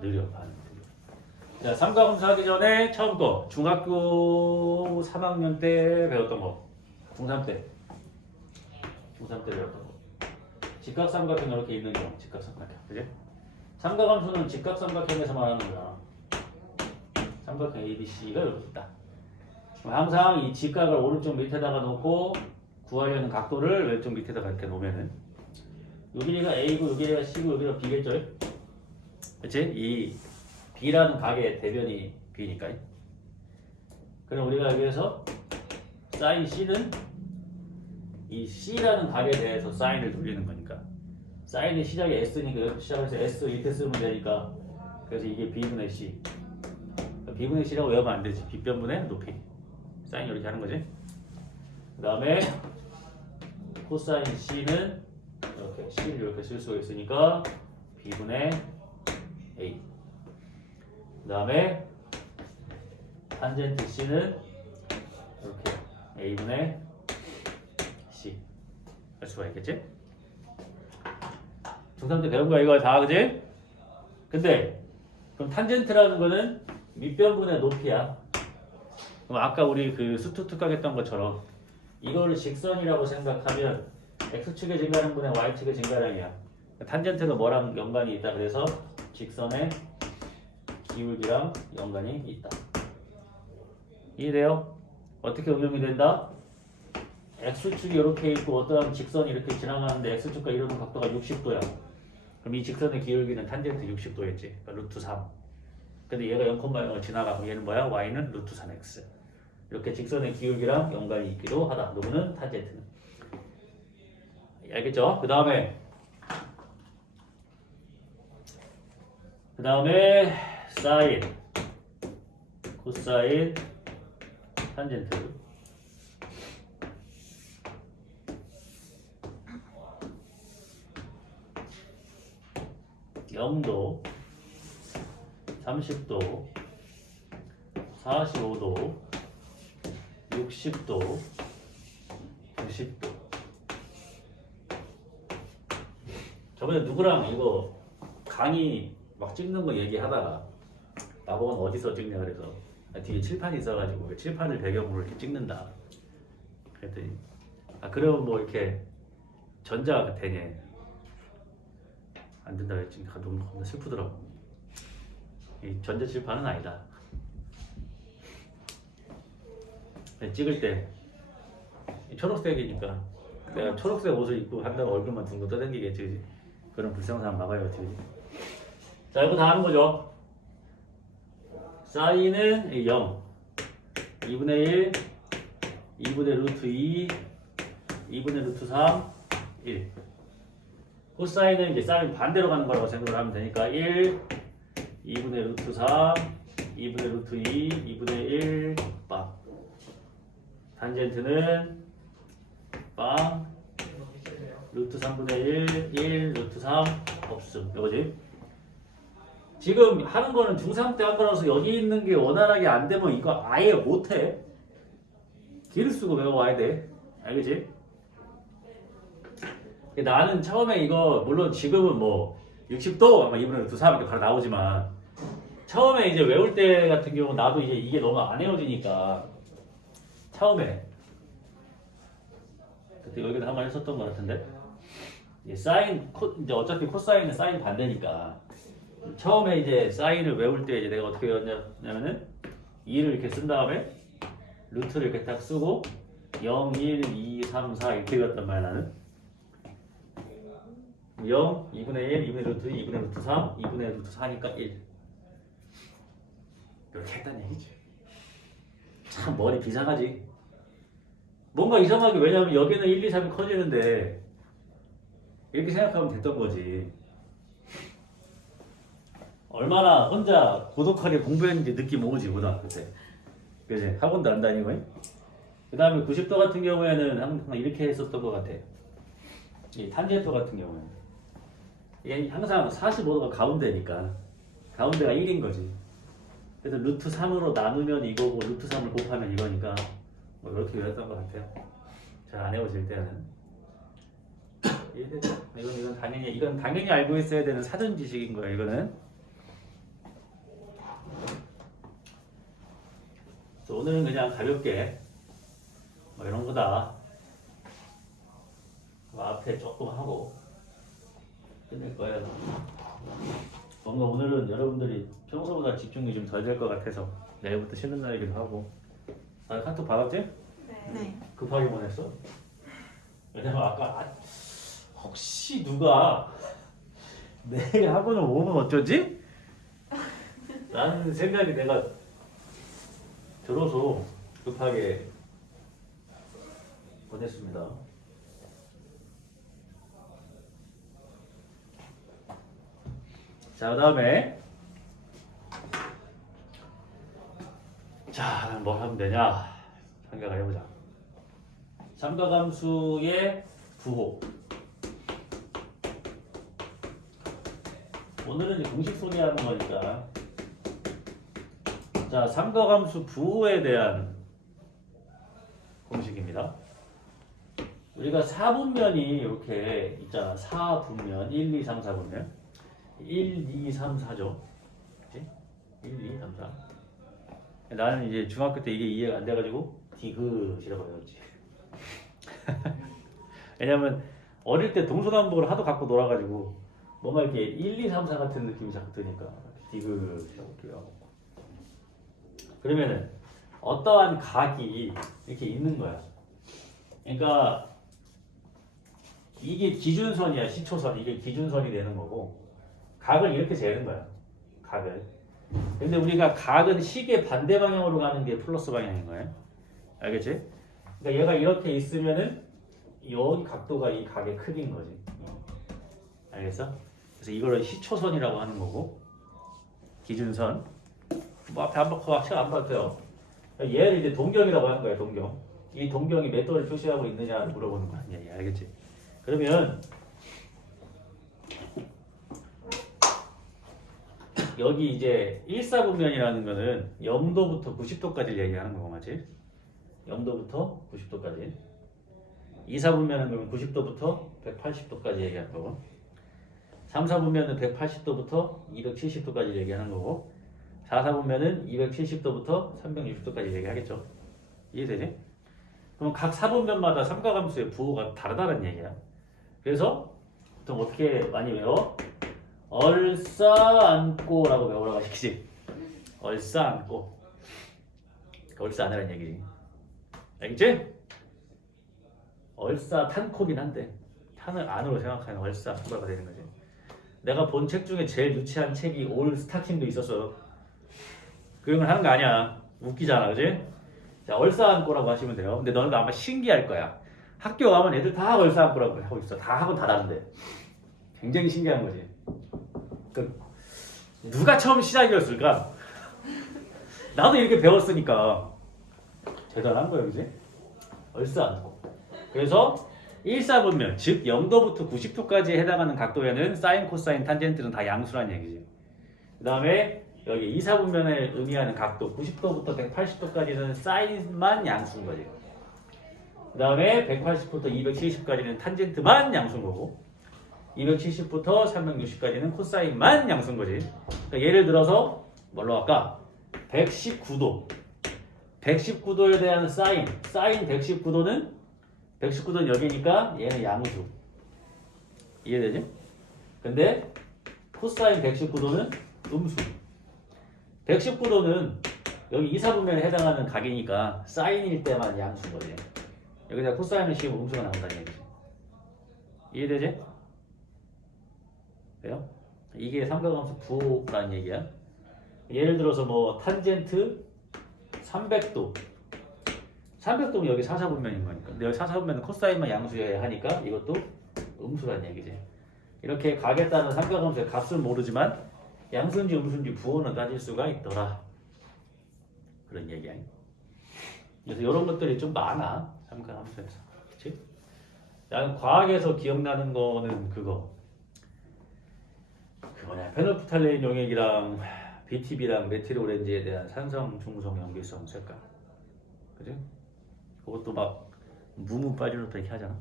느려. 반응 느려. 자, 삼각함수 하기 전에 처음 거 중학교 3학년 때 배웠던 거. 중3 때. 중3 때 배웠던 거. 직각삼각형 이렇게 있는 경. 직각삼각형. 그지? 삼각함수는 직각삼각형에서 말하는 거야. 삼각형 ABC가 여기 있다. 항상 이 직각을 오른쪽 밑에다가 놓고 구하려는 각도를 왼쪽 밑에다가 이렇게 놓으면은 요 길이가 A고 요 길이가 C고 요 길이가 B겠죠? 그치? 이 B라는 각의 대변이 B니까. 그럼 우리가 여기에서 사인 C는 이 C라는 각에 대해서 사인을 돌리는 거니까 사인의 시작이 S니까 여기 시작해서 S 이렇게 쓰면 되니까 그래서 이게 B분의 C B분의 C라고 외우면 안 되지. B변분의 높이 사인 이렇게 하는 거지. 그 다음에 코사인 C는 이렇게 C를 이렇게 쓸 수가 있으니까 B분의 A. 그 다음에 탄젠트 C는 이렇게 A분의 C 할 수가 있겠지? 중3 때 배운 거야 이거 다 그지? 근데 그럼 탄젠트라는 거는 밑변분의 높이야. 그럼 아까 우리 그 수특특각 했던 것처럼 이거를 직선이라고 생각하면 x축의 증가량분의 y축의 증가량이야. 탄젠트가 뭐랑 연관이 있다. 그래서 직선의 기울기랑 연관이 있다. 이해돼요? 어떻게 응용이 된다? x축이 이렇게 있고 어떠한 직선이 이렇게 지나가는데 x축과 이루는 각도가 60도야. 그럼 이 직선의 기울기는 탄젠트 60도였지. 그러니까 루트 3. 근데 얘가 0,0을 지나가고 얘는 뭐야? y는 루트 3x. 이렇게 직선의 기울기랑 연관이 있기도 하다. 누구는? 탄젠트는. 알겠죠? 그 다음에 사인, 코사인, 탄젠트. (0도) 30도 45도 60도 90도. 저번에 누구랑 이거 강의 막 찍는 거 얘기하다가 나보고 어디서 찍냐 그래서 뒤에 칠판이 있어가지고 칠판을 배경으로 이렇게 찍는다 그랬더니 그러면 뭐 이렇게 전자가 되냐 안 된다 그랬지. 너무 겁나 슬프더라고. 이 전자칠판은 아니다. 찍을 때 초록색이니까 내가 초록색 옷을 입고 한다고 얼굴만 둥둥 떠다니겠지. 그지? 그런 불쌍한 막아야 어떻게 되지? 자, 이거 다 하는 거죠. 사인은 0, 2분의 1, 2분의 루트 2, 2분의 루트 3, 1. 코사인은 이제 사인 반대로 가는 거라고 생각을 하면 되니까 1, 2분의 루트 3, 2분의 루트 2, 2분의 1, 빵. 탄젠트는 빵, 루트 3분의 1, 1, 루트 3, 없음. 이거지? 지금 하는 거는 중3 때 한 거라서 여기 있는 게 원활하게 안 되면 이거 아예 못해. 길을 쓰고 외워와야 돼. 알겠지? 나는 처음에 이거 물론 지금은 뭐 60도 아마 2분의 루트 3 이렇게 바로 나오지만 처음에 이제 외울 때 같은 경우 나도 이제 이게 너무 안 외워지니까 처음에 그때 여기도 한번 했었던 것 같은데 사인 이제 어차피 코사인은 사인 반대니까 처음에 이제 사인을 외울 때 이제 내가 어떻게 외웠냐면은 2를 이렇게 쓴 다음에 루트를 이렇게 딱 쓰고 0, 1, 2, 3, 4 이렇게 외웠단 말이야 나는. 0, 2분의 1, 2분의 루트 2, 2분의 루트 3, 2분의 루트 4니까 1 이렇게 했단 얘기지. 참 머리 비상하지. 뭔가 이상하게 왜냐면 여기는 1, 2, 3이 커지는데 이렇게 생각하면 됐던 거지. 얼마나 혼자 고독하게 공부했는지 느낌 오지 고등학교 때. 그지? 학원도 안 다니고. 그 다음에 90도 같은 경우에는 항상 이렇게 했었던 것 같아. 이 탄젠트 같은 경우에는 이게 항상 45도가 가운데니까 가운데가 1인 거지. 그래서 루트 3으로 나누면 이거고 루트 3을 곱하면 이거니까 뭐 이렇게 외웠던 것 같아요. 잘 안 외워질 때는. 이건 당연히 알고 있어야 되는 사전 지식인 거예요. 이거는 그래서 오늘은 그냥 가볍게 뭐 이런 거다. 그 앞에 조금 하고 끝낼 거예요. 뭔가 오늘은 여러분들이 평소보다 집중이 좀 덜 될 것 같아서 내일부터 쉬는 날이기도 하고. 아, 카톡 받았지? 네. 급하게 보냈어? 왜냐면 아까 혹시 누가 내일 학원을 오면 어쩌지? 라는 생각이 내가 들어서 급하게 보냈습니다. 자, 그 다음에 자, 뭘 하면 되냐 생각을 해보자. 삼가함수의 부호. 오늘은 이제 공식 소개하는 거니까. 자, 삼가함수 부호에 대한 공식입니다. 우리가 4분면이 이렇게 있잖아. 4분면 1, 2, 3, 4분면 1, 2, 3, 4죠. 그치? 1, 2, 3, 4. 나는 이제 중학교 때 이게 이해가 안 돼가지고 디귿이라고 해줬지. 왜냐면 어릴 때 동서남북을 하도 갖고 놀아가지고 뭔가 이렇게 1, 2, 3, 4 같은 느낌이 자꾸 드니까 디귿이라고 그래요. 그러면은 어떠한 각이 이렇게 있는 거야. 그러니까 이게 기준선이야. 시초선. 이게 기준선이 되는 거고 각을 이렇게 재는 거야. 각을. 근데 우리가 각은 식의 반대 방향으로 가는 게 플러스 방향인 거예요. 알겠지? 그러니까 얘가 이렇게 있으면은 여기 각도가 이 각의 크기인 거지. 알겠어? 그래서 이거를 시초선이라고 하는 거고 기준선. 뭐 앞에 안 바꿔, 앞에 안 바꿔요. 얘를 이제 동경이라고 하는 거야. 동경. 이 동경이 몇 도를 표시하고 있느냐 물어보는 거 아니야. 알겠지? 그러면 여기 이제 1사분면이라는 거는 0도부터 90도까지 얘기하는 거고 맞지? 0도부터 90도까지. 2사분면은 그러면 90도부터 180도까지 얘기하는 거고 3사분면은 180도부터 270도까지 얘기하는 거고 4사분면은 270도부터 360도까지 얘기하겠죠. 이해되지? 그럼 각 사분면마다 삼가함수의 부호가 다르다는 얘기야. 그래서 보통 어떻게 많이 외워? 얼싸안고라고 외우라고 시키지. 얼싸안고. 얼싸안이라는 얘기지. 알겠지? 얼싸탄코긴 한데 탄을 안으로 생각하는 얼싸안고가 되는 거지. 내가 본 책 중에 제일 유치한 책이 올 스타킹도 있었어. 그런 걸 하는 거 아니야. 웃기잖아, 그지? 자, 얼싸안고라고 하시면 돼요. 근데 너는 아마 신기할 거야. 학교 가면 애들 다 얼싸안고라고 하고 있어. 다 학원 다 다른데. 굉장히 신기한 거지. 누가 처음 시작이었을까? 나도 이렇게 배웠으니까 대단한 거예요, 그지? 얼싸안고. 그래서 1사분면, 즉 0도부터 90도까지에 해당하는 각도에는 사인, 코사인, 탄젠트는 다 양수란 얘기지. 그 다음에 여기 2사분면을 의미하는 각도 90도부터 180도까지는 사인만 양수인 거지. 그 다음에 180부터 270까지는 탄젠트만 양수인 거고 270부터 360까지는 코사인만 양수인 거지. 그러니까 예를 들어서 뭘로 할까? 119도 119도에 대한 사인 119도는 119도는 여기니까 얘는 양수. 이해되지? 근데 코사인 119도는 음수. 119도는 여기 2사분면에 해당하는 각이니까 사인일 때만 양수인 거지. 여기다 코사인을 씌우면 음수가 나온다는 얘기지. 이해되지? 그래요? 이게 삼각함수 부호라는 얘기야. 예를 들어서 뭐 탄젠트 300도 300도면 여기 4사분면인 거니까. 근데 여기 4사분면은 코사인만 양수해야 하니까 이것도 음수라는 얘기지. 이렇게 각에 따른 삼각함수의 값은 모르지만 양수인지 음수인지 부호는 따질 수가 있더라. 그런 얘기야. 그래서 이런 것들이 좀 많아. 삼각함수에서. 그치? 나는 과학에서 기억나는 거는 그거 뭐냐, 페놀프탈레인 용액이랑 BTB랑 메틸 오렌지에 대한 산성 중성 염기성 색깔. 그지? 그것도 막 무무 빠지로도 이렇게 하잖아.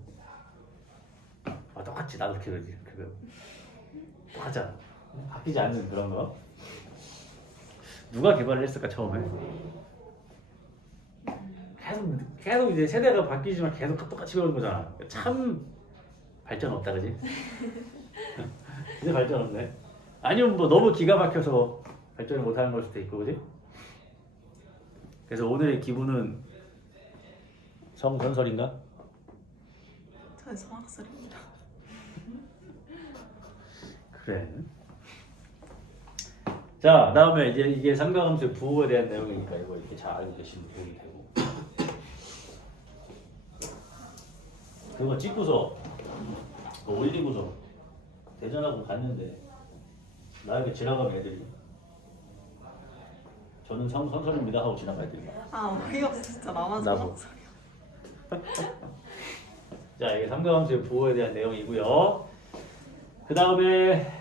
아, 똑같지. 나도 그러지. 그거 똑같잖아. 바뀌지 않는 그런 거. 누가 개발을 했을까 처음에? 계속 이제 세대가 바뀌지만 계속 똑같이 배우는 거잖아. 참 발전 없다, 그지? 이제 발전 없네. 아니면 뭐 너무 기가 막혀서 발전을 못하는 걸 수도 있고, 그지? 그래서 오늘의 기분은 성선설인가? 저는 성악설입니다. 그래. 자, 다음에 이제 이게 삼각함수의 부호에 대한 내용이니까 이거 이렇게 잘 알고 계시면 도움이 되고. 그거 찍고서 그거 올리고서 대전하고 갔는데 나에게 지나가면 애들이 저는 성선설입니다 하고 지나가야 돼. 아 어이없어 진짜 나만 나도. 성악설이야. 자, 이게 삼각함수의 부호에 대한 내용이고요. 그 다음에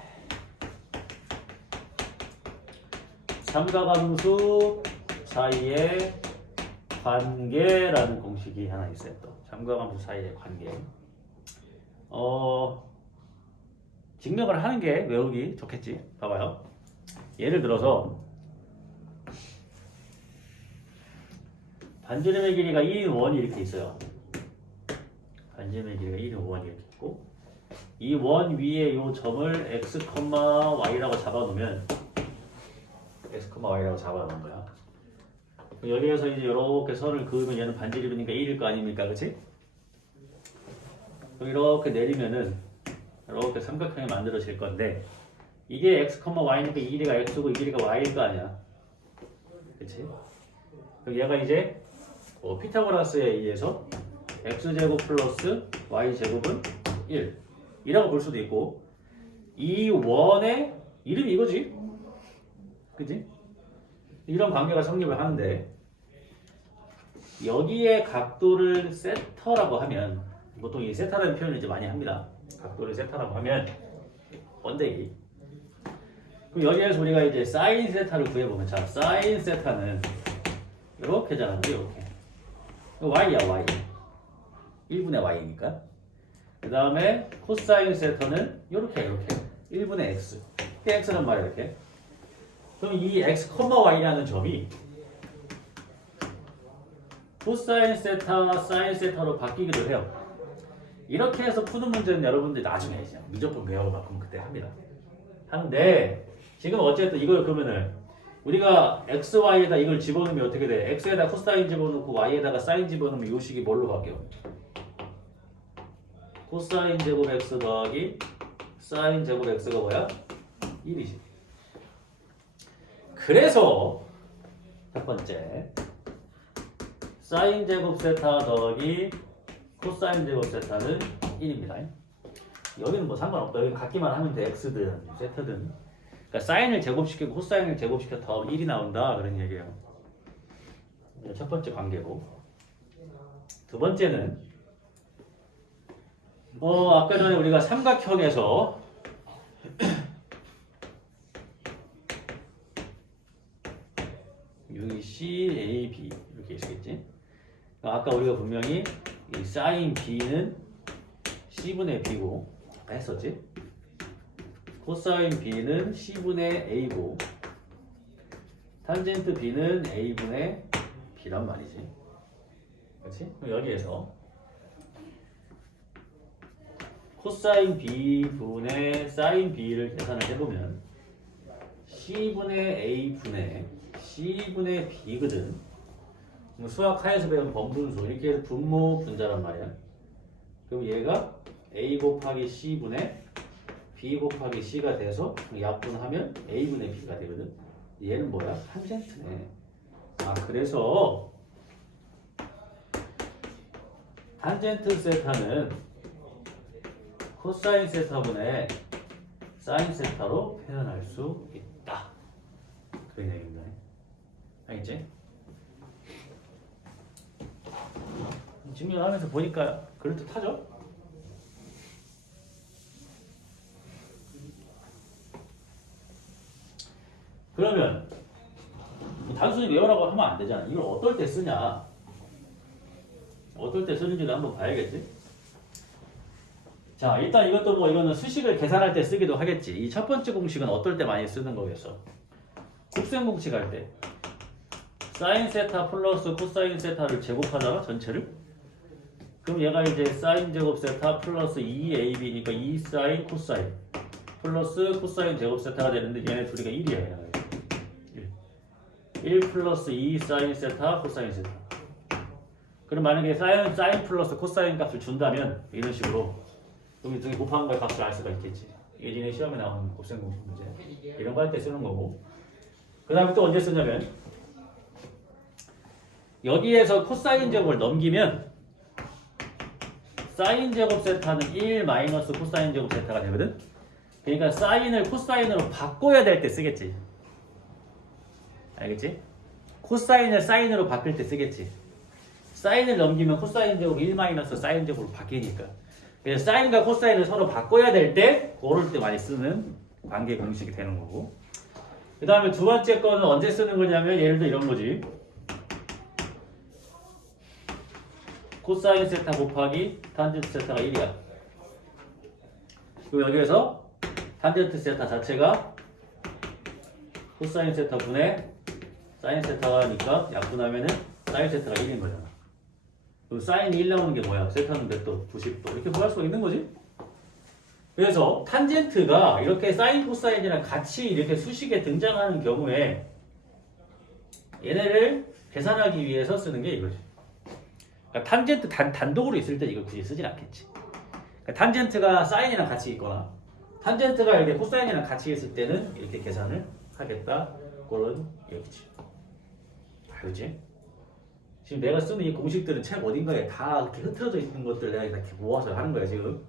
삼각함수 사이의 관계라는 공식이 하나 있어요. 또 삼각함수 사이의 관계. 증명을 하는 게 외우기 좋겠지. 봐봐요. 예를 들어서 반지름의 길이가 2인 1이 이렇게 있어요. 반지름의 길이가 1인 5원 이렇게 있고 이 원 위에 이 점을 x, y라고 잡아놓으면 x, y라고 잡아놓은 거야. 여기에서 이제 이렇게 선을 그으면 얘는 반지름이니까 1일 거 아닙니까, 그렇지? 이렇게 내리면은 이렇게 삼각형이 만들어질 건데 이게 x, y니까 이 길이가 x고 이 길이가 y일 거 아니야, 그렇지? 그럼 얘가 이제 피타고라스에 의해서 x제곱 플러스 y제곱은 1 이라고 볼 수도 있고 이 원의 이름이 이거지, 그치? 이런 관계가 성립을 하는데 여기에 각도를 세터라고 하면 보통 이 세타라는 표현을 이제 많이 합니다. 각도를 세타라고 하면 번데기. 그럼 여기에서 우리가 이제 사인 세타를 구해보면 자, 사인 세타는 이렇게잖아, 이렇게. y야, y. 1분의 y니까. 그 다음에 코사인 세터는 이렇게 1분의 x. x는 말이야, 이렇게. 그럼 이 x, y라는 점이 코사인 세타, 사인 세타로 바뀌기도 해요. 이렇게 해서 푸는 문제는 여러분들이 나중에 이제 미적분 배워봐. 그럼 그때 합니다. 하는데 지금 어쨌든 이걸 그러면은 우리가 x, y에다 이걸 집어넣으면 어떻게 돼? x에다 코사인 집어넣고 y에다가 사인 집어넣으면 이 식이 뭘로 바뀌어? 코사인 제곱 x 더하기 사인 제곱 x가 뭐야? 1이지. 그래서 첫 번째 사인 제곱 세타 더하기 코사인 제곱 세타는 1입니다. 여기는 뭐 상관없다. 여기 같기만 하면 돼. x든 세타든. 그러니까 사인을 제곱시키고 코사인을 제곱시켜 더하면 1이 나온다. 그런 얘기예요. 첫 번째 관계고. 두 번째는 아까 전에 우리가 삼각형에서 여기 C, A, B 이렇게 있겠지. 아까 우리가 분명히 이 사인 B는 C분의 B고 아까 했었지. 코사인 B는 C분의 A고 탄젠트 B는 A분의 B란 말이지. 그렇지? 그럼 여기에서 코사인 B분의 사인 B를 계산을 해보면 C분의 A분의 C분의 B거든. 수학하에서 배운 번분수 이렇게 해서 분모 분자란 말이야. 그럼 얘가 A 곱하기 C분의 B 곱하기 C가 돼서 약분하면 A분의 B가 되거든. 얘는 뭐야? 탄젠트네. 아, 그래서 탄젠트 세타는 코사인 세타분의 사인 세타로 표현할 수 있다. 그런 얘기입니다. 알겠지? 증명하면서 보니까 그럴듯하죠? 그러면 단순히 외우라고 하면 안 되잖아. 이걸 어떨 때 쓰냐? 어떨 때 쓰는지도 한번 봐야겠지? 자, 일단 이것도 뭐 이거는 수식을 계산할 때 쓰기도 하겠지. 이 첫 번째 공식은 어떨 때 많이 쓰는 거겠어? 곱셈 공식 할 때. 사인 세타 플러스 코사인 세타를 제곱하잖아 전체를. 그럼 얘가 이제 사인 제곱 세타 플러스 2ab니까 2 사인 코사인 플러스 코사인 제곱 세타가 되는데 얘네 둘이가 1이야. 얘가 1 플러스 2 사인 세타 코사인 세타. 그럼 만약에 사인 플러스 코사인 값을 준다면 이런 식으로 여기 두 개 곱한 거의 값을 알 수가 있겠지. 이게 니네 시험에 나오는 곱셈 공식 문제. 이런 거 할 때 쓰는 거고. 그 다음에 또 언제 쓰냐면 여기에서 코사인 제곱을 넘기면 사인 제곱 세타는 1 마이너스 코사인 제곱 세타가 되거든. 그러니까 사인을 코사인으로 바꿔야 될 때 쓰겠지. 알겠지? 코사인을 사인으로 바뀔 때 쓰겠지. 사인을 넘기면 코사인 제곱 1 마이너스 사인 제곱으로 바뀌니까. 그래서 사인과 코사인을 서로 바꿔야 될 때 그럴 때 많이 쓰는 관계 공식이 되는 거고. 그 다음에 두 번째 거는 언제 쓰는 거냐면 예를 들어 이런 거지. 코사인 세타 곱하기 탄젠트 세타가 1이야. 그리고 여기에서 탄젠트 세타 자체가 코사인 세타 분의 사인 세타니까 약분하면은 사인 세타가 1인 거잖아. 그럼 사인이 1 나오는 게 뭐야? 세타는 몇 도? 90도. 이렇게 구할 수가 있는 거지. 그래서 탄젠트가 이렇게 사인 코사인이랑 같이 이렇게 수식에 등장하는 경우에 얘네를 계산하기 위해서 쓰는 게 이거지. 그러니까 탄젠트 단독으로 있을 때 이걸 굳이 쓰진 않겠지. 그러니까 탄젠트가 사인이랑 같이 있거나 탄젠트가 이렇게 코사인이랑 같이 있을 때는 이렇게 계산을 하겠다. 그런 얘기지. 알겠지? 지금 내가 쓰는 이 공식들은 책 어딘가에 다 이렇게 흩어져 있는 것들 내가 이렇게 모아서 하는 거야 지금.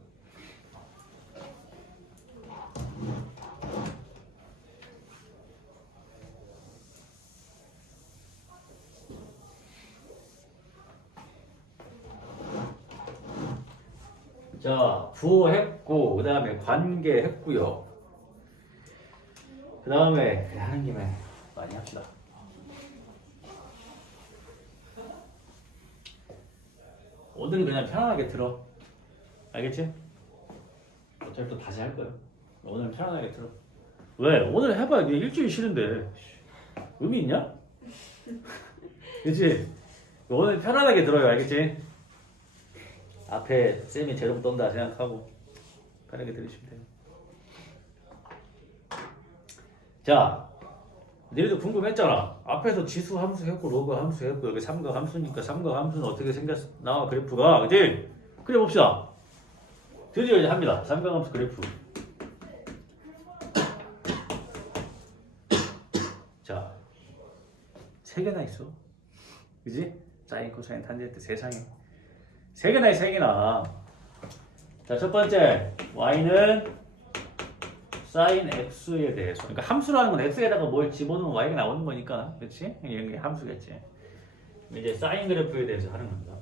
자, 부호 했고, 그 다음에 관계 했고요. 그 다음에 하는 김에 많이 합시다. 오늘은 그냥 편안하게 들어. 알겠지? 어차피 또 다시 할 거야. 오늘은 편안하게 들어. 왜? 오늘 해봐. 이게 일주일 쉬는데 의미 있냐? 그치? 오늘 편안하게 들어요. 알겠지? 앞에 쌤이 재롱 떤다 생각하고 편하게 들으시면 돼요. 자, 너희도 궁금했잖아. 앞에서 지수 함수 했고 로그 함수 했고 여기 삼각 함수니까 삼각 함수는 어떻게 나와 그래프가, 그치? 그래 봅시다. 드디어 이제 합니다. 삼각 함수 그래프. 자, 3개나 있어. 그지? 사인, 코사인, 탄젠트 세상에 3개나 있어, 3개나. 자, 첫 번째 y는 사인 x에 대해서. 그러니까 함수라는 건 x에다가 뭘 집어넣으면 y가 나오는 거니까, 그렇지? 이런 게 함수겠지. 이제 사인 그래프에 대해서 하는 겁니다.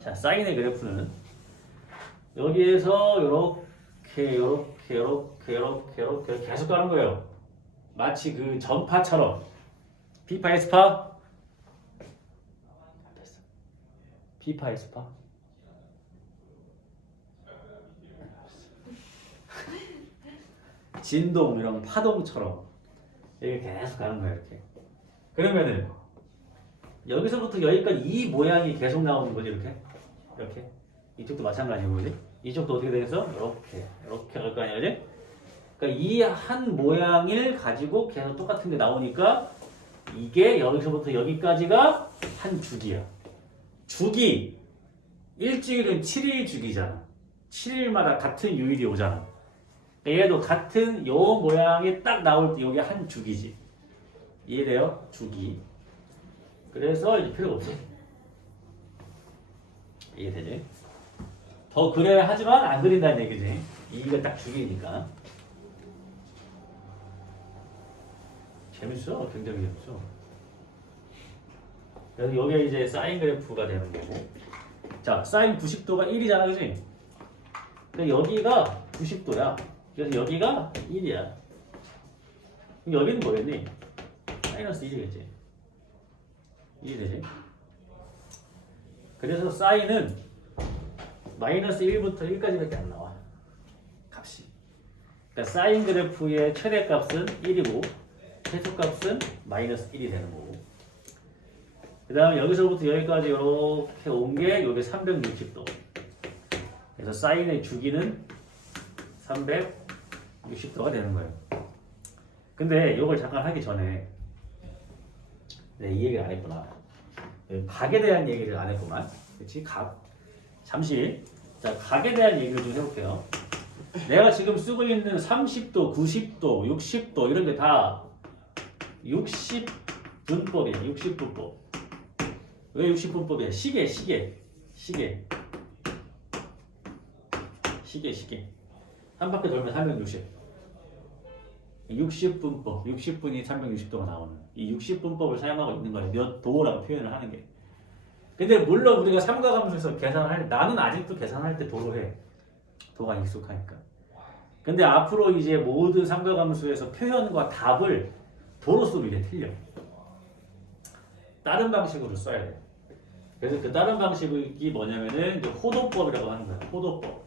자, 사인의 그래프는 여기에서 이렇게 계속 가는 거예요. 마치 그 전파처럼. P파 S파? 됐어. P파 S파? 진동 이런 파동처럼 이렇게 계속 가는 거야 이렇게. 그러면은 여기서부터 여기까지 이 모양이 계속 나오는 거지 이렇게. 이렇게. 이쪽도 마찬가지고 그지? 이쪽도 어떻게 돼서 이렇게 갈 거 아니야 그지? 그러니까 이 한 모양을 가지고 계속 똑같은 게 나오니까 이게 여기서부터 여기까지가 한 주기야. 주기. 일주일은 7일 주기잖아. 7일마다 같은 요일이 오잖아. 얘도 같은 요 모양이 딱 나올 때 여기 한 주기지. 이해돼요? 주기. 그래서 이제 필요가 없어. 이해되지? 더 그래야 하지만 안 그린다는 얘기지. 이게 딱 주기니까. 재밌어. 굉장히 재밌어. 그래서 여기에 이제 사인 그래프가 되는 거고. 자, 사인 90도가 1이잖아, 그지? 근데 여기가 90도야. 그래서 여기가 1이야. 그럼 여기는 뭐겠니? 마이너스 1이겠지. 1이 되지? 그래서 사인은 마이너스 1부터 1까지밖에 안 나와. 값이. 그러니까 사인 그래프의 최대값은 1이고 최소값은 마이너스 1이 되는 거고. 그 다음에 여기서부터 여기까지 이렇게 온 게 이게 360도. 그래서 사인의 주기는 360도가 되는 거예요. 근데 이걸 잠깐 하기 전에 이 얘기를 안 했구나. 각에 대한 얘기를 안 했구만. 그렇지? 각. 잠시. 자, 각에 대한 얘기를 좀 해볼게요. 내가 지금 쓰고 있는 30도, 90도, 60도 이런 게 다 60분법이야. 60분법. 왜 60분법이야? 시계. 한 바퀴 돌면 360. 60분법. 60분이 360도가 나오는 이 60분법을 사용하고 있는 거예요. 몇 도라고 표현을 하는 게. 근데 물론 우리가 삼각함수에서 계산할 때 나는 아직도 계산할 때 도로 해. 도가 익숙하니까. 근데 앞으로 이제 모든 삼각함수에서 표현과 답을 도로 쓰면 이게 틀려. 다른 방식으로 써야 돼. 그래서 그 다른 방식이 뭐냐면은 이제 호도법이라고 하는 거야. 호도법.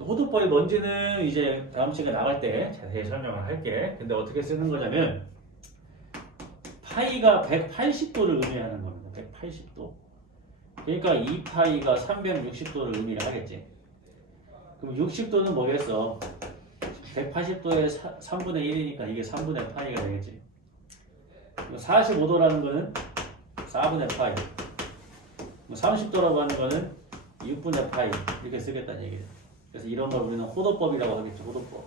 호도법이 뭔지는 이제 다음 시간에 나갈 때 자세히 설명을 할게. 근데 어떻게 쓰는 거냐면 파이가 180도를 의미하는 겁니다. 180도. 그러니까 2파이가 360도를 의미를 하겠지. 그럼 60도는 뭐겠어? 180도의 3분의 1이니까 이게 3분의 파이가 되겠지. 45도라는 거는 4분의 파이. 30도라고 하는 거는 6분의 파이. 이렇게 쓰겠다는 얘기예요. 그래서 이런 걸 우리는 호도법이라고 하겠죠. 호도법.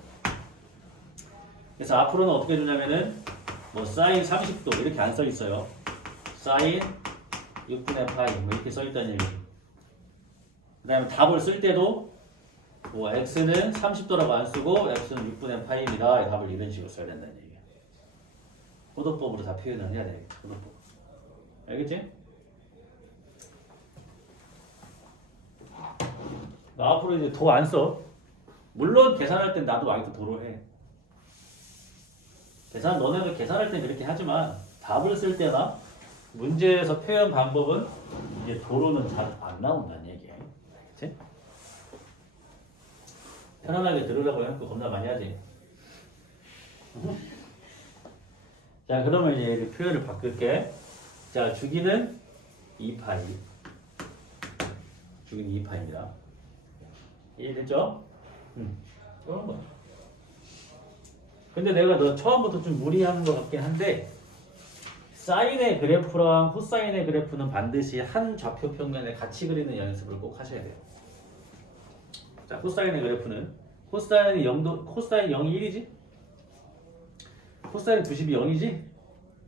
그래서 앞으로는 어떻게 주냐면은 뭐 사인 30도 이렇게 안 써 있어요. 사인 6분의 파이 뭐 이렇게 써 있다는 얘기죠. 그 다음에 답을 쓸 때도 뭐 x는 30도라고 안 쓰고 x는 6분의 파이입니다. 답을 이런 식으로 써야 된다는 얘기예요. 호도법으로 다 표현을 해야 되겠죠. 호도법. 알겠지? 나 앞으로 이제 도 안 써. 물론 계산할 땐 나도 아직도 도로 해. 너네들 계산할 땐 그렇게 하지만 답을 쓸 때나 문제에서 표현 방법은 이제 도로는 잘 안 나온다는 얘기예요. 그치? 편안하게 들으라고 해놓고 겁나 많이 하지. 자, 그러면 이제 표현을 바꿀게. 자, 주기는 2파이. 주기는 2파입니다. 이해됐죠? 그런 거. 근데 내가 너 처음부터 좀 무리하는 것 같긴 한데 사인의 그래프랑 코사인의 그래프는 반드시 한 좌표 평면에 같이 그리는 연습을 꼭 하셔야 돼요. 자, 코사인의 그래프는 코사인이 0도, 코사인 0이 1이지? 코사인 90이 0이지?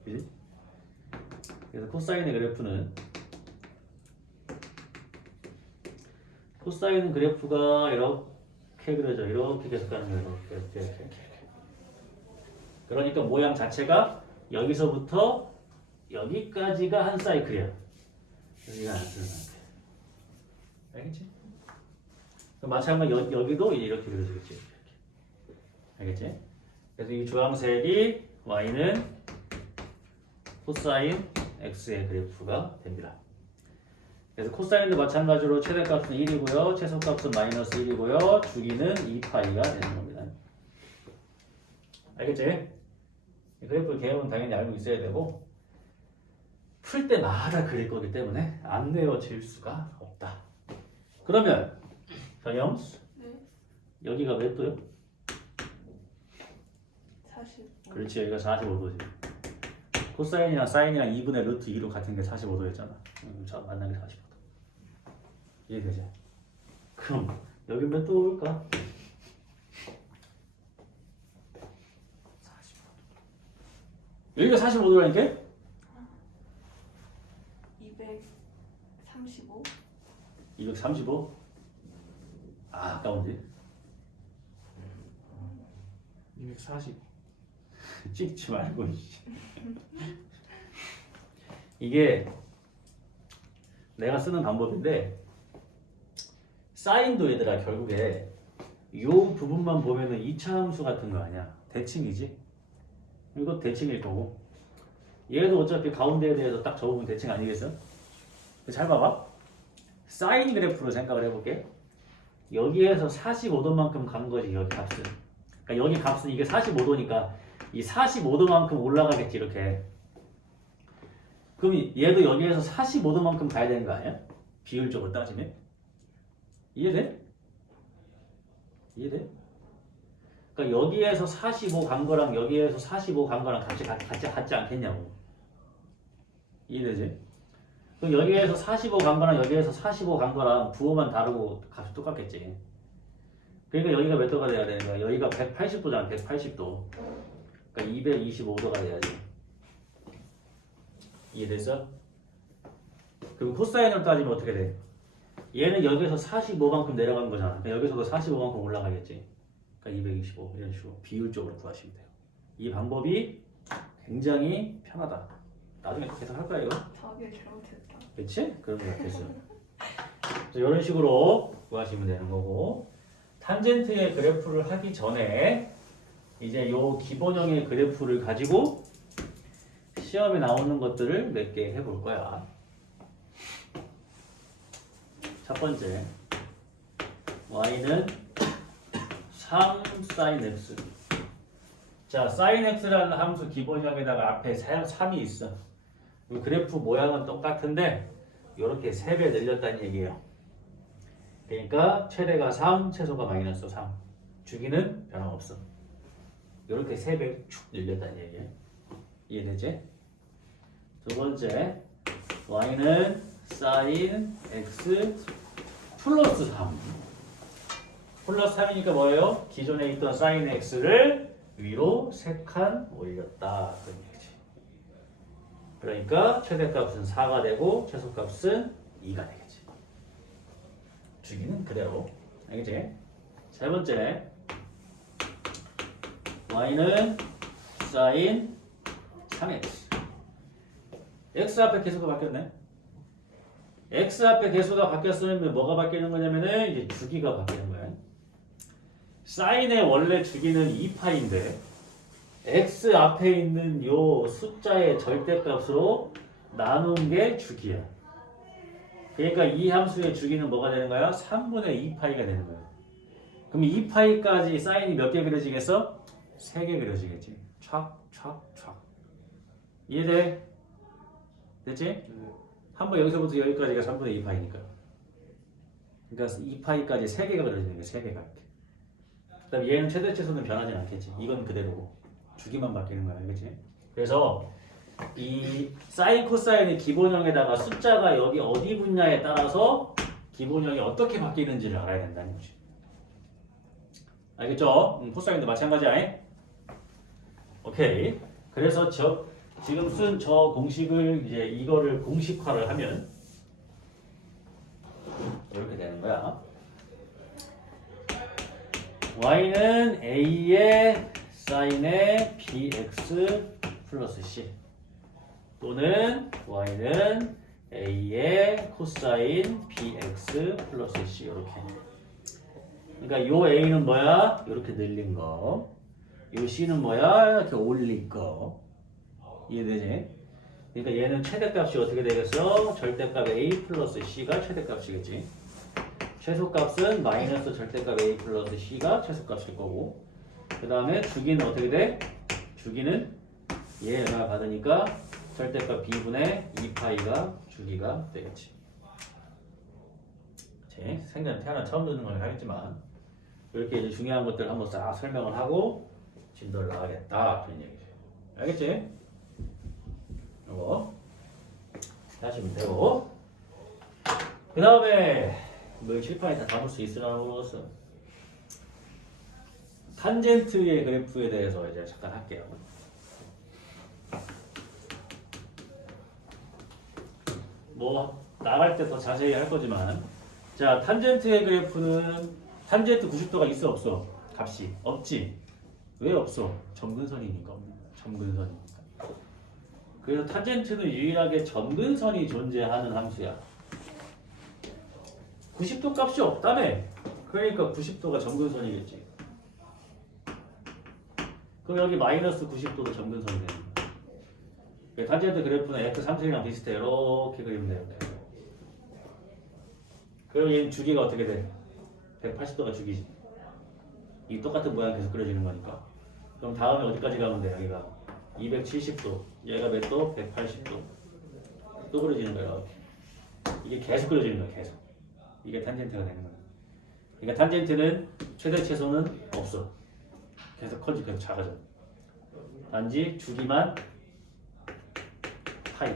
그지? 그래서 코사인의 그래프는 코사인 그래프가 이렇게 그려져. 이렇게 계속 가는 거예요. 이렇게. 그러니까 모양 자체가 여기서부터 여기까지가 한 사이클이야. 여기가 안 쓰는 상태. 알겠지? 마찬가지 여기도 이렇게 그려지겠지. 이렇게. 알겠지? 그래서 이 주황색이 y는 코사인 x의 그래프가 됩니다. 그래서 코사인도 마찬가지로 최대값은 1이고요. 최소값은 마이너스 1이고요. 주기는 2파이가 되는 겁니다. 알겠지? 그래프 개념은 당연히 알고 있어야 되고 풀 때마다 그릴 거기 때문에 안 외워질 수가 없다. 그러면 정영수 네. 여기가 몇 도요? 45. 그렇지, 여기가 45도지. 코사인이랑 사인이랑 2분의 루트 2로 같은 게 45도였잖아. 자, 만난 게 45도. 이해되죠? 그럼 여기 몇 도일까? 45도. 여기가 45도라니까? 235. 235? 아, 아까운데? 240. 찍지 말고. 이게 내가 쓰는 방법인데 사인도 얘들아 결국에 요 부분만 보면은 2차 함수 같은 거 아니야. 대칭이지. 이거 대칭일 거고 얘도 어차피 가운데에 대해서 딱 적으면 대칭 아니겠어? 잘 봐봐. 사인 그래프로 생각을 해볼게. 여기에서 45도만큼 간 거지 여기 값은. 그러니까 여기 값은 이게 45도니까 이 45도만큼 올라가겠지 이렇게. 그럼 얘도 여기에서 45도만큼 가야 되는 거 아니야? 비율적으로 따지면. 이해돼? 이해돼? 그러니까 여기에서 45 간 거랑 여기에서 45 간 거랑 같지 않겠냐고. 이해되지? 그럼 여기에서 45 간 거랑 여기에서 45 간 거랑 부호만 다르고 값이 똑같겠지. 그러니까 여기가 몇 도가 돼야 되는 거야? 여기가 180도잖아. 180도. 그러니까 225도가 돼야지. 이해됐어? 그럼 코사인으로 따지면 어떻게 돼? 얘는 여기서 45만큼 내려간 거잖아. 그러니까 여기서도 45만큼 올라가겠지. 그러니까 225 이런 식으로 비율적으로 구하시면 돼요. 이 방법이 굉장히 편하다. 나중에 계속 할 거야 이거. 답이 잘못했다. 그렇지? 그런 거 같았어. 이런 식으로 구하시면 되는 거고 탄젠트의 그래프를 하기 전에 이제 요 기본형의 그래프를 가지고 시험에 나오는 것들을 몇 개 해볼 거야. 첫 번째 y는 3 sin x. 자, sin x라는 함수 기본형에다가 앞에 3이 있어. 이 그래프 모양은 똑같은데 이렇게 3배 늘렸다는 얘기예요. 그러니까 최대가 3, 최소가 마이너스 3. 주기는 변함없어. 이렇게 3배 축 늘렸다는 얘기예요. 이해되지? 두 번째 y는 sin x 플러스 3. 플러스 3이니까 뭐예요? 기존에 있던 sin x를 위로 3칸 올렸다. 그런 얘기지. 그러니까 최대값은 4가 되고 최소값은 2가 되겠지. 주기는 그대로. 알겠지? 세 번째 y는 sin 3x. x 앞에 계수가 바뀌었네. x 앞에 계수가 바뀌었으면 뭐가 바뀌는 거냐면은 이제 주기가 바뀌는 거야. 사인의 원래 주기는 2파인데 x 앞에 있는 요 숫자의 절대값으로 나눈 게 주기야. 그러니까 이 함수의 주기는 뭐가 되는 거야? 3분의 2파이가 되는 거야. 그럼 2파이까지 사인이 몇 개 그려지겠어? 3개 그려지겠지. 촥촥촥. 이해돼? 됐지? 한번 여기서부터 여기까지가 3분의 2파이니까. 그러니까 2파이까지 3개가 그려지는 거야. 3개가 이렇게. 그 다음에 얘는 최대치수는 변하지 않겠지. 이건 그대로고. 주기만 바뀌는 거야. 알겠지? 그래서 이 사인 코사인의 기본형에다가 숫자가 여기 어디 붙냐에 따라서 기본형이 어떻게 바뀌는지를 알아야 된다는 거지. 알겠죠? 코사인도 마찬가지야. 오케이. 그래서 지금 쓴 저 공식을 이제 이거를 공식화를 하면 이렇게 되는 거야. y는 a의 사인의 bx 플러스 c 또는 y는 a의 코사인 bx 플러스 c 이렇게. 그러니까 요 a는 뭐야? 이렇게 늘린 거. 요 c는 뭐야? 이렇게 올린 거. 이해되지? 그러니까 얘는 최대값이 어떻게 되겠어? 절대값 a 플러스 c가 최대값이겠지. 최소값은 마이너스 절대값 a 플러스 c가 최소값일 거고 그 다음에 주기는 어떻게 돼? 주기는 얘가 받으니까 절대값 b분의 2파이가 주기가 되겠지. 그치? 생전 태어나 처음 듣는 건 하겠지만 이렇게 이제 중요한 것들 한번 싹 설명을 하고 진도를 나가겠다 그런 얘기죠. 알겠지? 이거 하시면 되고 그 다음에 뭐 칠판에 다 담을 수 있으라고 물었어. 탄젠트의 그래프에 대해서 이제 잠깐 할게요. 뭐 나갈 때 더 자세히 할 거지만 자 탄젠트의 그래프는 탄젠트 90도가 있어 없어? 값이 없지. 왜 없어? 점근선이니까 없는 거야. 점근선이니까. 그래서 탄젠트는 유일하게 점근선이 존재하는 함수야. 90도 값이 없다며. 그러니까 90도가 점근선이겠지. 그럼 여기 마이너스 90도도 점근선이 되는 거야. 탄젠트 그래프는 F3세랑 비슷해. 이렇게 그리면 돼요. 그럼 얘는 주기가 어떻게 돼? 180도가 죽이지. 이 똑같은 모양 계속 그려지는 거니까. 그럼 다음에 어디까지 가면 돼? 여기가 270도. 얘가 몇 도? 180도. 또 그려지는 거야. 이게 계속 그려지는 거야. 계속. 이게 탄젠트가 되는 거야. 그러니까 탄젠트는 최대 최소는 없어. 계속 커지고 계속 작아져. 단지 주기만 파이.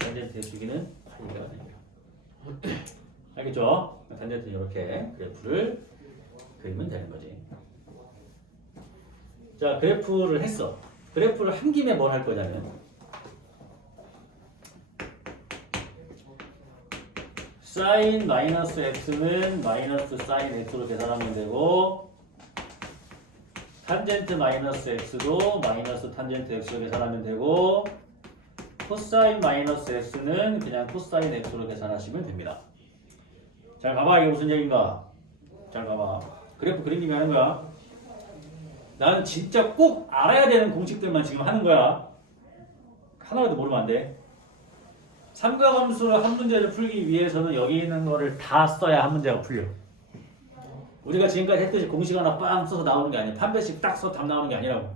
탄젠트의 주기는 파이가 됩니다. 알겠죠? 탄젠트는 이렇게 그래프를 그리면 되는 거지. 자, 그래프를 했어. 그래프를 한 김에 뭘 할 거냐면 사인 마이너스 x는 마이너스 사인 x로 계산하면 되고 탄젠트 마이너스 x도 마이너스 탄젠트 x로 계산하면 되고 코사인 마이너스 x는 그냥 코사인 x로 계산하시면 됩니다. 잘 봐봐. 이게 무슨 얘기인가? 잘 봐봐. 그래프 그리기 하는 거야. 나는 진짜 꼭 알아야 되는 공식들만 지금 하는 거야. 하나라도 모르면 안 돼. 삼각함수를 한 문제를 풀기 위해서는 여기 있는 거를 다 써야 한 문제가 풀려. 우리가 지금까지 했듯이 공식 하나 빵 써서 나오는 게 아니야. 판별식 딱 써서 답 나오는 게 아니라고.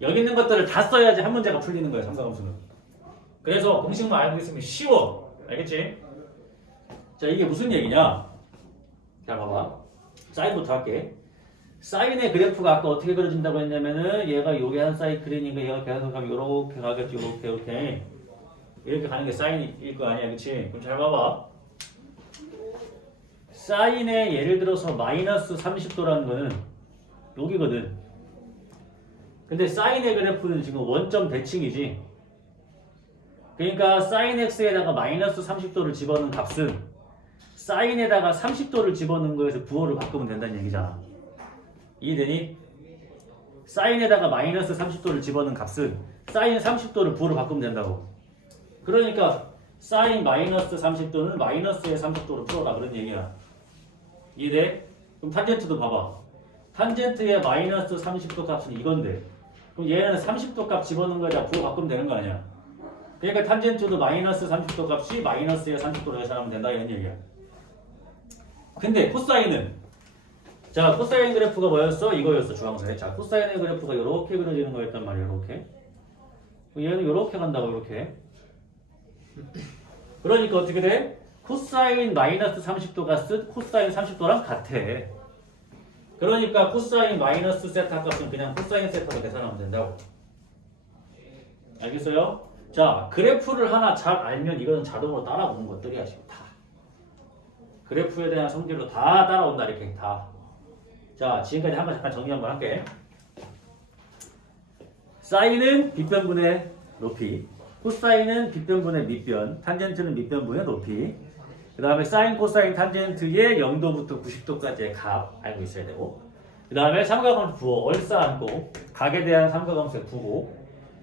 여기 있는 것들을 다 써야지 한 문제가 풀리는 거야. 삼각함수는. 그래서 공식만 알고 있으면 쉬워. 알겠지? 자, 이게 무슨 얘기냐? 자, 봐봐. 사인부터 할게. 사인의 그래프가 아까 어떻게 그려진다고 했냐면은 얘가 요게 한 사이클이니까 얘가 계속 가면 요렇게 가겠지. 요렇게 이렇게 가는 게 사인일 거 아니야. 그치? 그럼 잘 봐봐. 사인의 예를 들어서 마이너스 30도라는 거는 여기거든. 근데 사인의 그래프는 지금 원점 대칭이지. 그러니까 사인 x에다가 마이너스 30도를 집어넣은 값은 사인에다가 30도를 집어넣은 거에서 부호를 바꾸면 된다는 얘기잖아. 이해되니? 사인에다가 마이너스 30도를 집어넣은 값은 사인 30도를 부호를 바꾸면 된다고. 그러니까 사인 마이너스 30도는 마이너스의 30도로 풀어라 그런 얘기야. 이해돼? 그럼 탄젠트도 봐봐. 탄젠트의 마이너스 30도 값은 이건데 그럼 얘는 30도 값 집어넣은 거에다 부호 바꾸면 되는 거 아니야. 그러니까 탄젠트도 마이너스 30도 값이 마이너스의 30도로 계산하면 된다 이런 얘기야. 근데 코사인은 자, 코사인 그래프가 뭐였어? 이거였어. 주황색. 자, 코사인의 그래프가 이렇게 그려지는 거였단 말이야. 이렇게. 얘는 이렇게 간다고 이렇게. 그러니까 어떻게 돼? 코사인 마이너스 30도가 쓴 코사인 30도랑 같아. 그러니까 코사인 마이너스 세타 값은 그냥 코사인 세타로 계산하면 된다고. 알겠어요? 자, 그래프를 하나 잘 알면 이거는 자동으로 따라오는 것들이야. 지금 다. 그래프에 대한 성질로 다 따라온다. 이렇게 다. 자, 지금까지 한번 잠깐 정리 한번 할게. 사인은 빗변분의 높이, 코사인은 빗변분의 밑변, 탄젠트는 밑변분의 높이. 그 다음에 사인, 코사인, 탄젠트의 0도부터 90도까지의 값 알고 있어야 되고, 그 다음에 삼각함수 부호 얼싸안고 각에 대한 삼각함수의 부호,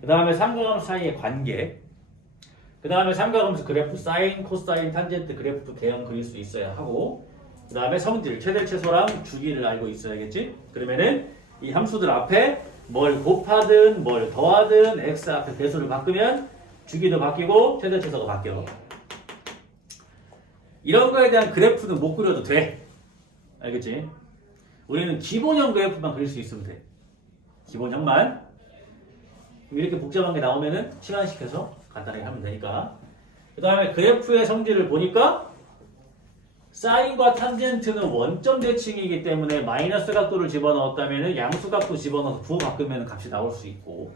그 다음에 삼각함수 사이의 관계, 그 다음에 삼각함수 그래프 사인, 코사인, 탄젠트 그래프도 개형 그릴 수 있어야 하고, 그 다음에 성질, 최대 최소랑 주기를 알고 있어야겠지? 그러면은 이 함수들 앞에 뭘 곱하든 뭘 더하든 x 앞에 배수를 바꾸면 주기도 바뀌고 최대 최소가 바뀌어. 이런 거에 대한 그래프는 못 그려도 돼. 알겠지? 우리는 기본형 그래프만 그릴 수 있으면 돼. 기본형만. 이렇게 복잡한 게 나오면은 치환시켜서 간단하게 하면 되니까. 그 다음에 그래프의 성질을 보니까 사인과 탄젠트는 원점 대칭이기 때문에 마이너스 각도를 집어넣었다면 양수 각도 집어넣어서 부호 바꾸면 값이 나올 수 있고,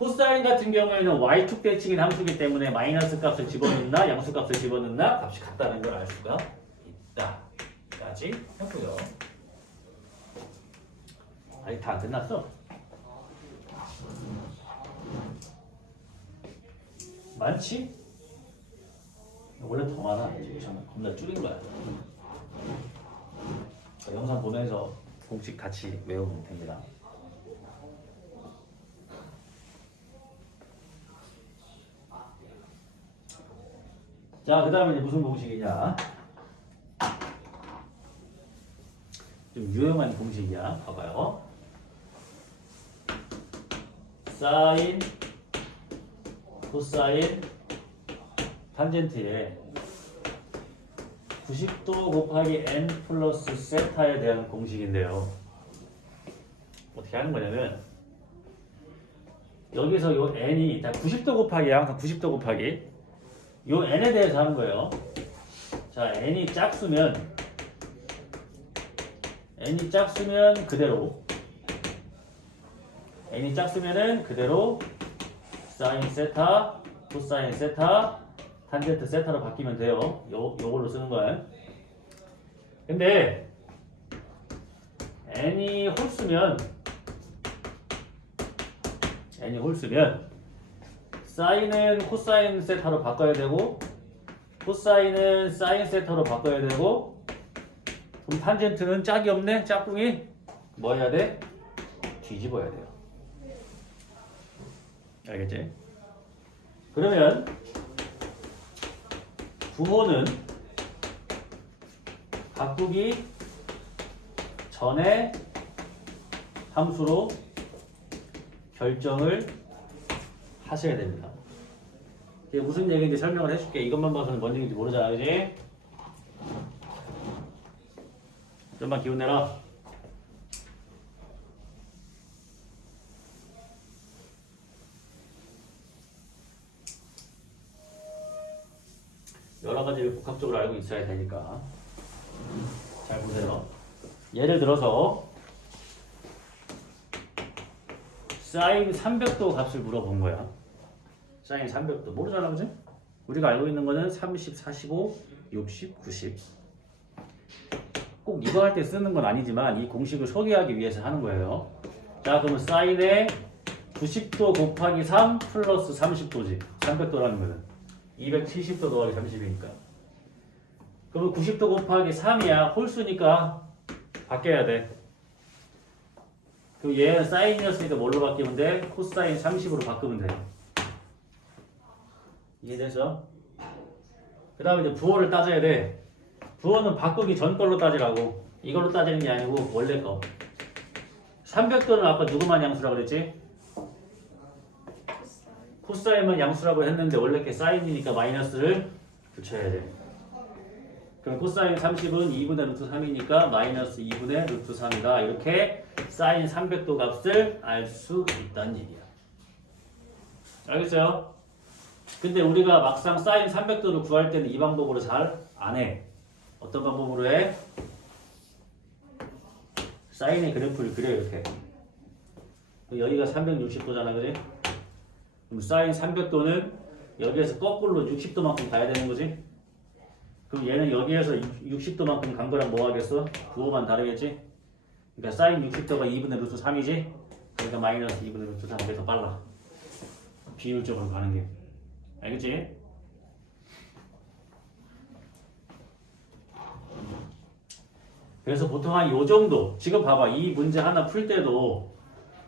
코사인 같은 경우에는 y축 대칭인 함수이기 때문에 마이너스 값을 집어넣나 양수 값을 집어넣나 값이 같다는 걸 알 수가 있다. 까지 했고요. 아직 다 안 끝났어. 많지? 원래 더 많아. 지금 겁나 줄인 거야. 영상 보면서 공식 같이 외우면 됩니다. 자, 그 다음에 무슨 공식이냐? 좀 유용한 공식이야. 봐봐요. 사인, 코사인, 탄젠트의 90도 곱하기 n 플러스 세타에 대한 공식인데요. 어떻게 하는 거냐면 여기서 요 n이 다 90도 곱하기야. 항상 90도 곱하기 요 n에 대해서 하는 거예요. 자, n이 짝수면 그대로 n이 짝수면은 그대로 사인 세타, 코사인 세타, 탄젠트 세타로 바뀌면 돼요. 요걸로 쓰는 거야. 근데 n이 홀수면 사인은 코사인 세타로 바꿔야 되고 코사인은 사인 세타로 바꿔야 되고 그럼 탄젠트는 짝이 없네? 짝꿍이 뭐 해야 돼? 뒤집어야 돼요. 알겠지? 그러면 부호는 바꾸기 전에 함수로 결정을 하셔야 됩니다. 이게 무슨 얘기인지 설명을 해줄게. 이것만 봐서는 뭔 얘기인지 모르잖아, 그지? 좀만 기운 내라. 여러 가지를 복합적으로 알고 있어야 되니까. 잘 보세요. 예를 들어서 사인 300도 값을 물어본 거야. 사인 300도 모르잖아, 그지? 우리가 알고 있는 거는 30, 45, 60, 90. 꼭 이거 할 때 쓰는 건 아니지만 이 공식을 소개하기 위해서 하는 거예요. 자, 그러면 사인에 90도 곱하기 3 플러스 30도지. 300도라는 거는 270도 더하기 30이니까. 그러면 90도 곱하기 3이야. 홀수니까 바뀌어야 돼. 그럼 얘는 사인이었으니까 뭘로 바뀌면 돼? 코사인 30으로 바꾸면 돼. 이해돼서? 그 다음에 이제 부호를 따져야 돼. 부호는 바꾸기 전 걸로 따지라고. 이걸로 따지는 게 아니고 원래 거. 300도는 아까 누구만 양수라고 그랬지? 코사인만 양수라고 했는데 원래 이렇게 사인이니까 마이너스를 붙여야 돼. 그럼 코사인 30은 2분의 루트 3이니까 마이너스 2분의 루트 3이다. 이렇게 사인 300도 값을 알 수 있다는 얘기야. 알겠어요? 근데 우리가 막상 사인 300도를 구할 때는 이 방법으로 잘 안 해. 어떤 방법으로 해? 사인의 그래프를 그려 이렇게. 여기가 360도잖아, 그지? 그럼 사인 300도는 여기에서 거꾸로 60도만큼 가야 되는 거지? 그럼 얘는 여기에서 60도만큼 간 거랑 뭐 하겠어? 부호만 다르겠지? 그러니까 사인 60도가 2분의 루트 3이지? 그러니까 마이너스 2분의 루트 3. 그게 더 빨라. 비율적으로 가는 게. 알겠지? 그래서 보통 한 요 정도. 지금 봐봐. 이 문제 하나 풀 때도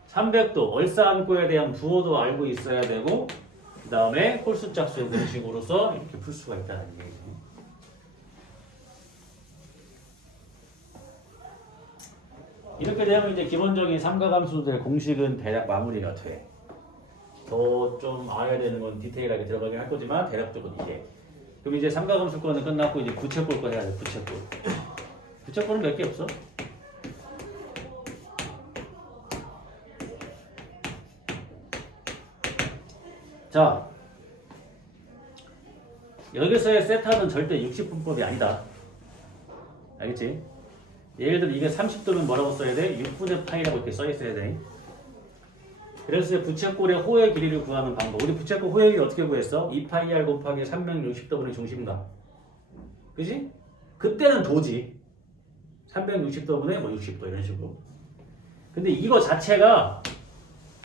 300도 얼싸안고에 대한 부호도 알고 있어야 되고 그 다음에 홀수짝수의 공식으로서 이렇게 풀 수가 있다는 얘기지. 이렇게 되면 이제 기본적인 삼각함수들의 공식은 대략 마무리가 돼. 더 좀 알아야 되는 건 디테일하게 들어가긴 할 거지만 대략적으로 이게. 그럼 이제 삼각함수 거는 끝났고 이제 부채꼴 거 해야 돼. 부채꼴. 부채꼴은 몇 개 없어? 자, 여기서의 세타는 절대 60분법이 아니다. 알겠지? 예를 들어 이게 30도면 뭐라고 써야 돼? 6분의 파이라고 이렇게 써 있어야 돼. 그래서 부채꼴의 호의 길이를 구하는 방법. 우리 부채꼴 호의 길이 어떻게 구했어? 2파이r 곱하기 360도분의 중심각. 그지? 그때는 도지. 360도분의 뭐 60도 이런 식으로. 근데 이거 자체가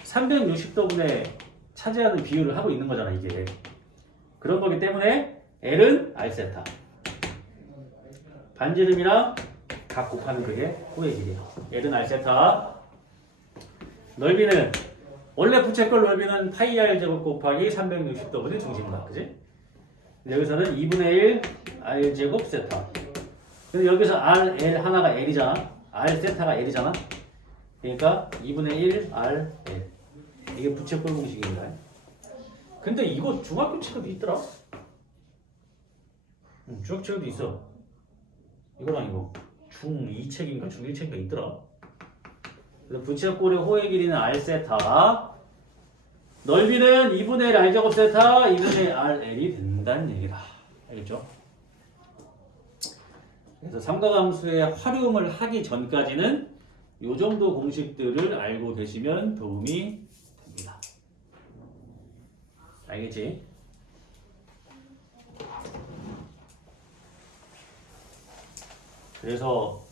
360도분의 차지하는 비율을 하고 있는 거잖아, 이게. 그런 거기 때문에 L은 R세타. 반지름이랑 각 곱하는 그게 호의 길이야. L은 R세타. 넓이는 원래 부채꼴 넓이는 파이 R 제곱 곱하기 360도분의 중심각. 그지? 여기서는 2분의 1 R 제곱 세타. 근데 여기서 R, L 하나가 L이잖아. R 세타가 L이잖아. 그러니까 2분의 1 R, L. 이게 부채꼴 공식입니다. 근데 이거 중학교 책에도 있더라. 중학교 책에도 있어. 이거랑 이거 중2책인가 중1책인가 있더라. 그래서 부채꼴의 호의 길이는 r 세타, 넓이는 2분의 1 r 제곱 세타 2분의 rl이 된다는 얘기다. 알겠죠? 그래서 삼각함수의 활용을 하기 전까지는 이 정도 공식들을 알고 계시면 도움이 됩니다. 알겠지? 그래서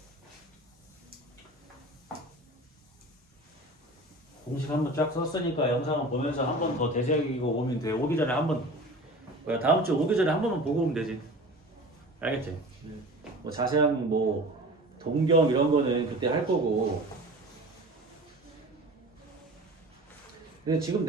공식 한번 쫙 썼으니까 영상을 보면서 한 번 더 되새기고 오면 돼. 오기 전에 한번 뭐야 다음 주 오기 전에 한 번만 보고 오면 되지. 알겠지? 네. 뭐 자세한 뭐 동경 이런 거는 그때 할 거고. 근데 지금